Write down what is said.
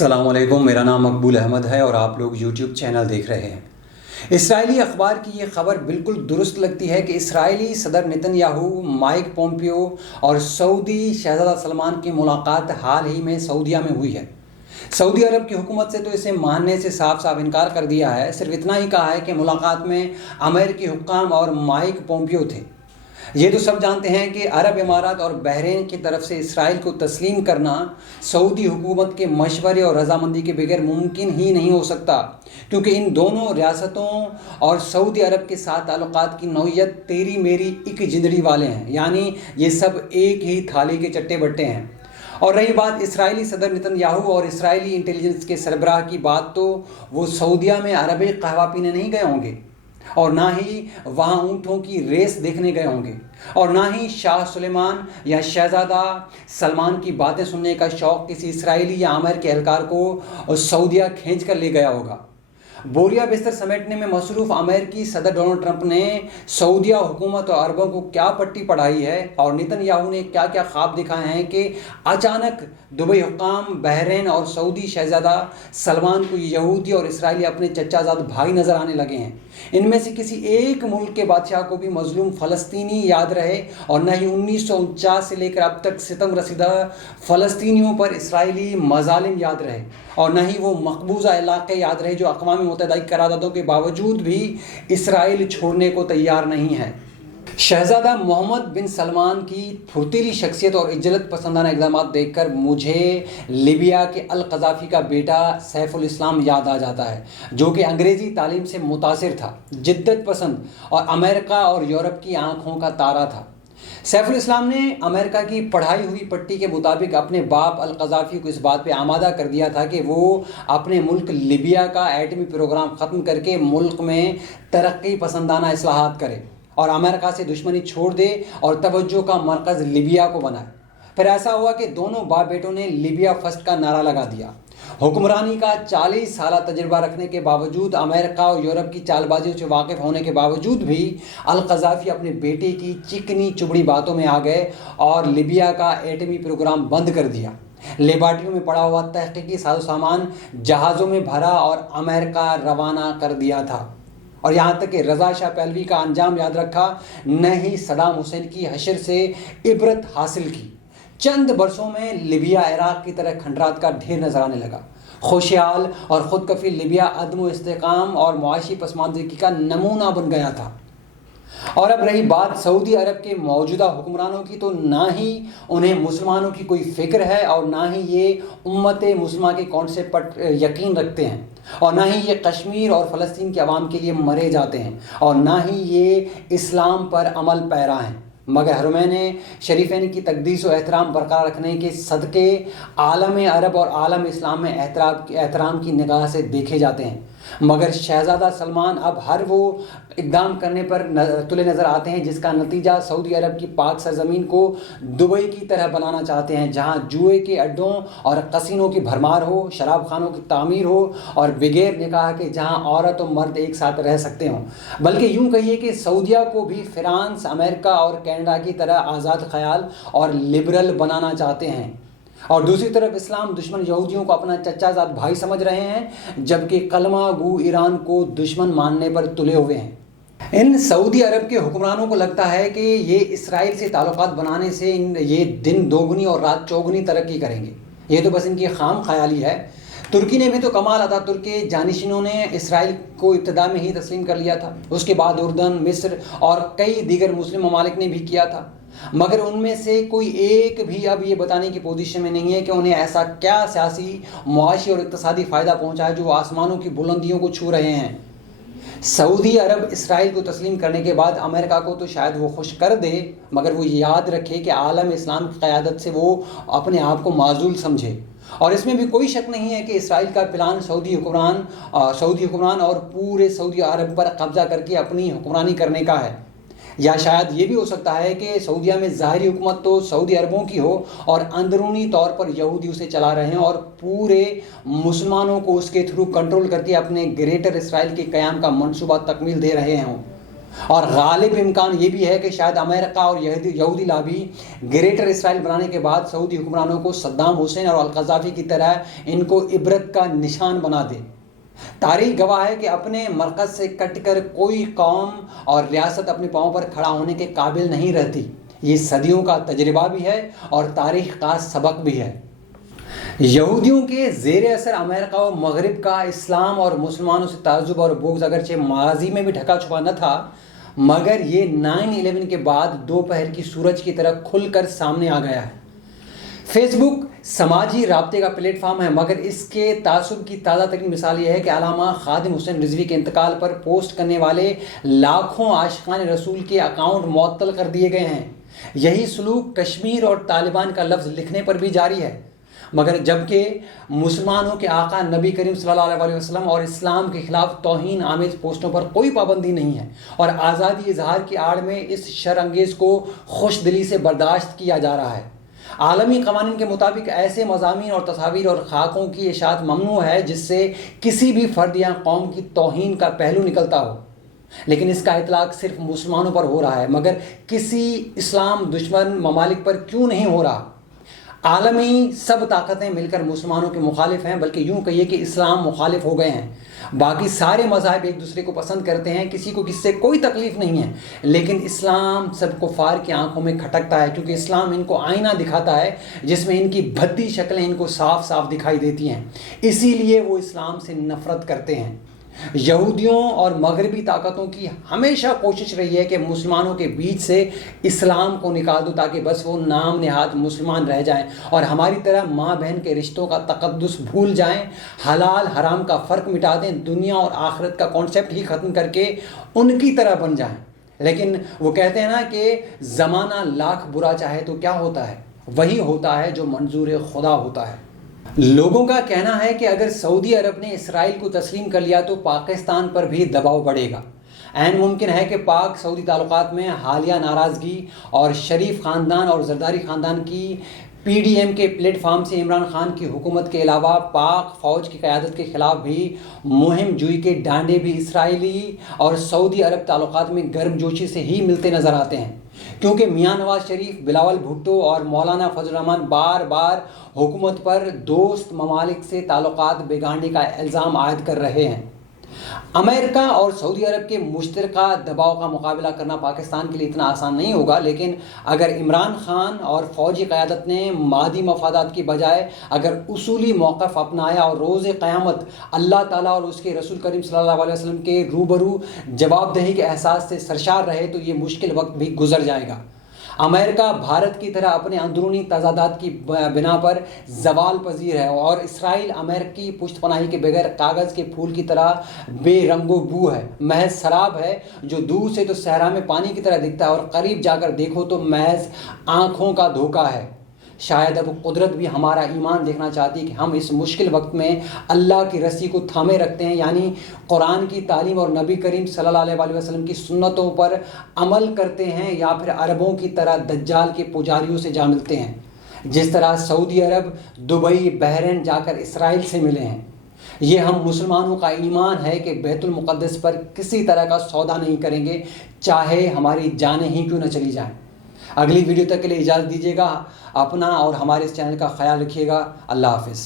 अस्सलाम वालेकुम, मेरा नाम मकबूल अहमद है और आप लोग यूट्यूब चैनल देख रहे हैं। इसराइली अखबार की ये खबर बिल्कुल दुरुस्त लगती है कि इसराइली सदर नेतन्याहू, माइक पोम्पियो और सऊदी शहज़ादा सलमान की मुलाकात हाल ही में सऊदीया में हुई है। सऊदी अरब की हुकूमत से तो इसे मानने से साफ साफ इनकार कर दिया है। सिर्फ इतना ही कहा है कि मुलाकात में अमेरिकी हुक्काम और माइक पोम्पियो थे। ये तो सब जानते हैं कि अरब इमारात और बहरीन की तरफ से इसराइल को तस्लीम करना सऊदी हुकूमत के मशवरे और रजामंदी के बगैर मुमकिन ही नहीं हो सकता, क्योंकि इन दोनों रियासतों और सऊदी अरब के साथ ताल्लुकात की नौइयत तेरी मेरी एक जिंदड़ी वाले हैं, यानी ये सब एक ही थाली के चट्टे बट्टे हैं। और रही बात इसराइली सदर नेतन्याहू और इसराइली इंटेलिजेंस के सरबराह की बात, तो वो सऊदीया में अरबी कहवा पीने नहीं गए होंगे और ना ही वहाँ ऊँटों की रेस देखने गए होंगे और ना ही शाह सुलेमान या शहज़ादा सलमान की बातें सुनने का शौक़ किसी इसराइली या अमेरिकी एहलकार को सऊदीया खींच कर ले गया होगा। बोरिया बिस्तर समेटने में मसरूफ़ अमेरिकी सदर डोनाल्ड ट्रंप ने सऊदीया हुकूमत और अरबों को क्या पट्टी पढ़ाई है और नेतन्याहू ने क्या क्या ख्वाब दिखाए हैं कि अचानक दुबई हुक्काम, बहरीन और सऊदी शहज़ादा सलमान को यहूदी और इसराइली अपने चचाजाद भाई नज़र आने लगे हैं। इनमें से किसी एक मुल्क के बादशाह को भी मजलूम फ़लस्तीनी याद रहे और न ही 1949 से लेकर अब तक सितम रसीदा फ़लस्तीनियों पर इसराइली मज़ालिम याद रहे और न ही वो मकबूजा इलाके याद रहे जो अक़वाम मुत्तहिदा की करारदादों के बावजूद भी इसराइल छोड़ने को तैयार नहीं है। शहज़ादा मोहम्मद बिन सलमान की फुर्तीली शख्सियत और इज्जत पसंदाना इक़दामात देखकर मुझे लीबिया के अल क़ज़ाफ़ी का बेटा सैफ़ुल इस्लाम याद आ जाता है, जो कि अंग्रेज़ी तालीम से मुतासिर था, जिद्दत पसंद और अमेरिका और यूरोप की आँखों का तारा था। सैफ़ुल इस्लाम ने अमेरिका की पढ़ाई हुई पट्टी के मुताबिक अपने बाप अल क़ज़ाफ़ी को इस बात पे आमादा कर दिया था कि वो अपने मुल्क लीबिया का एटमी प्रोग्राम ख़त्म करके मुल्क में तरक्की पसंदाना इस्लाहात करे और अमेरिका से दुश्मनी छोड़ दे और तवज्जो का मरकज़ लीबिया को बनाए। फिर ऐसा हुआ कि दोनों बाप बेटों ने लीबिया फर्स्ट का नारा लगा दिया। हुक्मरानी का 40 साल तजर्बा रखने के बावजूद, अमेरिका और यूरोप की चालबाजियों से वाकिफ़ होने के बावजूद भी अल क़ज़ाफ़ी अपने बेटे की चिकनी चुबड़ी बातों में आ गए और लीबिया का एटमी प्रोग्राम बंद कर दिया। लेबार्ट्रियों में पड़ा हुआ तहक़ीक़ी साजो सामान जहाज़ों में भरा और अमेरिका रवाना कर दिया था। और यहाँ तक कि रज़ा शाह पहलवी का अंजाम याद रखा, न ही सदाम हुसैन की हशर से इबरत हासिल की। चंद बरसों में लिबिया इराक़ की तरह खंडरात का ढेर नज़र आने लगा। खुशहाल और ख़ुद कफ़ील लिबिया अदम इस्तेकाम और मुआशी पसमानदगी का नमूना बन गया था। और अब रही बात सऊदी अरब के मौजूदा हुक्मरानों की, तो ना ही उन्हें मुसलमानों की कोई फ़िक्र है और ना ही ये उम्मत मुस्लिमा के कॉन्सेप्ट पर यकीन रखते हैं और ना ही ये कश्मीर और फ़लस्तीन के अवाम के लिए मरे जाते हैं और ना ही ये इस्लाम पर अमल पैरा हैं, मगर हरमैन शरीफैन की तक़दीस और एहतराम बरकरार रखने के सदक़े आलम अरब और आलम इस्लाम में एहतराम की निगाह से देखे जाते हैं। मगर शहज़ादा सलमान अब हर वो इक़दाम करने पर तुले नज़र आते हैं जिसका नतीजा सऊदी अरब की पाक सरज़मीन को दुबई की तरह बनाना चाहते हैं, जहां जुए के अड्डों और कसिनों की भरमार हो, शराब खानों की तामीर हो और बगैर निकाह के जहां औरत और मर्द एक साथ रह सकते हों। बल्कि यूँ कहिए कि सऊदीया को भी फ्रांस, अमेरिका और कनाडा की तरह आज़ाद ख़याल और लिबरल बनाना चाहते हैं और दूसरी तरफ इस्लाम दुश्मन यहूदियों को अपना चचाजाद भाई समझ रहे हैं, जबकि कलमा गू ईरान को दुश्मन मानने पर तुले हुए हैं। इन सऊदी अरब के हुक्मरानों को लगता है कि ये इसराइल से ताल्लुकात बनाने से ये दिन दोगुनी और रात चौगुनी तरक्की करेंगे। ये तो बस इनकी खाम ख्याली है। तुर्की ने भी तो कमाल अतातुर्क के जानिशिनों ने इसराइल को इब्तिदा में ही तस्लीम कर लिया था। उसके बाद उर्दन, मिस्र और कई दीगर मुस्लिम ममालिक ने भी किया था, मगर उनमें से कोई एक भी अब ये बताने की पोजीशन में नहीं है कि उन्हें ऐसा क्या सियासी, मुआशी और इक़्तिसादी फ़ायदा पहुँचा है जो आसमानों की बुलंदियों को छू रहे हैं। सऊदी अरब इसराइल को तस्लीम करने के बाद अमेरिका को तो शायद वो खुश कर दे, मगर वो याद रखे कि आलम इस्लाम की क़यादत से वो अपने आप को माजूल समझे। और इसमें भी कोई शक नहीं है कि इसराइल का प्लान सऊदी हुक्मरान और पूरे सऊदी अरब पर कब्ज़ा करके अपनी हुक्मरानी करने का है। या शायद ये भी हो सकता है कि सऊदीया में ज़ाहिरी हुकूमत तो सऊदी अरबों की हो और अंदरूनी तौर पर यहूदी उसे चला रहे हैं और पूरे मुसलमानों को उसके थ्रू कंट्रोल करके अपने ग्रेटर इसराइल के क़याम का मंसूबा तकमील दे रहे हों। اور غالب امکان یہ بھی ہے کہ شاید امریکہ اور یہودی لابی گریٹر اسرائیل بنانے کے بعد سعودی حکمرانوں کو صدام حسین اور القذافی کی طرح ان کو عبرت کا نشان بنا دے۔ تاریخ گواہ ہے کہ اپنے مرکز سے کٹ کر کوئی قوم اور ریاست اپنے پاؤں پر کھڑا ہونے کے قابل نہیں رہتی۔ یہ صدیوں کا تجربہ بھی ہے اور تاریخ کا سبق بھی ہے۔ یہودیوں کے زیر اثر امریکہ و مغرب کا اسلام اور مسلمانوں سے تعصب اور بغض اگرچہ ماضی میں بھی ڈھکا چھپا نہ تھا، مگر یہ 9/11 کے بعد دوپہر کی سورج کی طرح کھل کر سامنے آ گیا ہے۔ فیس بک سماجی رابطے کا پلیٹ فارم ہے، مگر اس کے تعصب کی تازہ ترین مثال یہ ہے کہ علامہ خادم حسین رضوی کے انتقال پر پوسٹ کرنے والے لاکھوں عاشقان رسول کے اکاؤنٹ معطل کر دیے گئے ہیں۔ یہی سلوک کشمیر اور طالبان کا لفظ لکھنے پر بھی جاری ہے، مگر جبکہ مسلمانوں کے آقا نبی کریم صلی اللہ علیہ وسلم اور اسلام کے خلاف توہین آمیز پوسٹوں پر کوئی پابندی نہیں ہے اور آزادی اظہار کی آڑ میں اس شر انگیز کو خوش دلی سے برداشت کیا جا رہا ہے۔ عالمی قوانین کے مطابق ایسے مضامین اور تصاویر اور خاکوں کی اشاعت ممنوع ہے جس سے کسی بھی فرد یا قوم کی توہین کا پہلو نکلتا ہو، لیکن اس کا اطلاق صرف مسلمانوں پر ہو رہا ہے، مگر کسی اسلام دشمن ممالک پر کیوں نہیں ہو رہا؟ عالمی سب طاقتیں مل کر مسلمانوں کے مخالف ہیں، بلکہ یوں کہیے کہ اسلام مخالف ہو گئے ہیں۔ باقی سارے مذاہب ایک دوسرے کو پسند کرتے ہیں، کسی کو کس سے کوئی تکلیف نہیں ہے، لیکن اسلام سب کفار کی آنکھوں میں کھٹکتا ہے، کیونکہ اسلام ان کو آئینہ دکھاتا ہے جس میں ان کی بھدی شکلیں ان کو صاف صاف دکھائی دیتی ہیں، اسی لیے وہ اسلام سے نفرت کرتے ہیں۔ یہودیوں اور مغربی طاقتوں کی ہمیشہ کوشش رہی ہے کہ مسلمانوں کے بیچ سے اسلام کو نکال دو تاکہ بس وہ نام نہاد مسلمان رہ جائیں اور ہماری طرح ماں بہن کے رشتوں کا تقدس بھول جائیں، حلال حرام کا فرق مٹا دیں، دنیا اور آخرت کا کانسیپٹ ہی ختم کر کے ان کی طرح بن جائیں۔ لیکن وہ کہتے ہیں نا کہ زمانہ لاکھ برا چاہے تو کیا ہوتا ہے؟ وہی ہوتا ہے جو منظور خدا ہوتا ہے۔ لوگوں کا کہنا ہے کہ اگر سعودی عرب نے اسرائیل کو تسلیم کر لیا تو پاکستان پر بھی دباؤ بڑھے گا۔ عین ممکن ہے کہ پاک سعودی تعلقات میں حالیہ ناراضگی اور شریف خاندان اور زرداری خاندان کی PDM کے پلیٹ فارم سے عمران خان کی حکومت کے علاوہ پاک فوج کی قیادت کے خلاف بھی مہم جوئی کے ڈانڈے بھی اسرائیلی اور سعودی عرب تعلقات میں گرم جوشی سے ہی ملتے نظر آتے ہیں، کیونکہ میاں نواز شریف، بلاول بھٹو اور مولانا فضل الرحمان بار بار حکومت پر دوست ممالک سے تعلقات بگاڑنے کا الزام عائد کر رہے ہیں۔ امریکہ اور سعودی عرب کے مشترکہ دباؤ کا مقابلہ کرنا پاکستان کے لیے اتنا آسان نہیں ہوگا، لیکن اگر عمران خان اور فوجی قیادت نے مادی مفادات کی بجائے اگر اصولی موقف اپنایا اور روز قیامت اللہ تعالیٰ اور اس کے رسول کریم صلی اللہ علیہ وسلم کے روبرو جواب دہی کے احساس سے سرشار رہے تو یہ مشکل وقت بھی گزر جائے گا۔ امریکہ بھارت کی طرح اپنے اندرونی تضادات کی بنا پر زوال پذیر ہے اور اسرائیل امریکی پشت پناہی کے بغیر کاغذ کے پھول کی طرح بے رنگ و بو ہے، محض سراب ہے جو دور سے تو صحرا میں پانی کی طرح دکھتا ہے اور قریب جا کر دیکھو تو محض آنکھوں کا دھوکہ ہے۔ شاید اب قدرت بھی ہمارا ایمان دیکھنا چاہتی ہے کہ ہم اس مشکل وقت میں اللہ کی رسی کو تھامے رکھتے ہیں، یعنی قرآن کی تعلیم اور نبی کریم صلی اللہ علیہ وسلم کی سنتوں پر عمل کرتے ہیں، یا پھر عربوں کی طرح دجال کے پجاریوں سے جا ملتے ہیں، جس طرح سعودی عرب، دبئی، بحرین جا کر اسرائیل سے ملے ہیں۔ یہ ہم مسلمانوں کا ایمان ہے کہ بیت المقدس پر کسی طرح کا سودا نہیں کریں گے، چاہے ہماری جانیں ہی کیوں نہ چلی جائیں۔ اگلی ویڈیو تک کے لیے اجازت دیجیے گا، اپنا اور ہمارے اس چینل کا خیال رکھیے گا۔ اللہ حافظ۔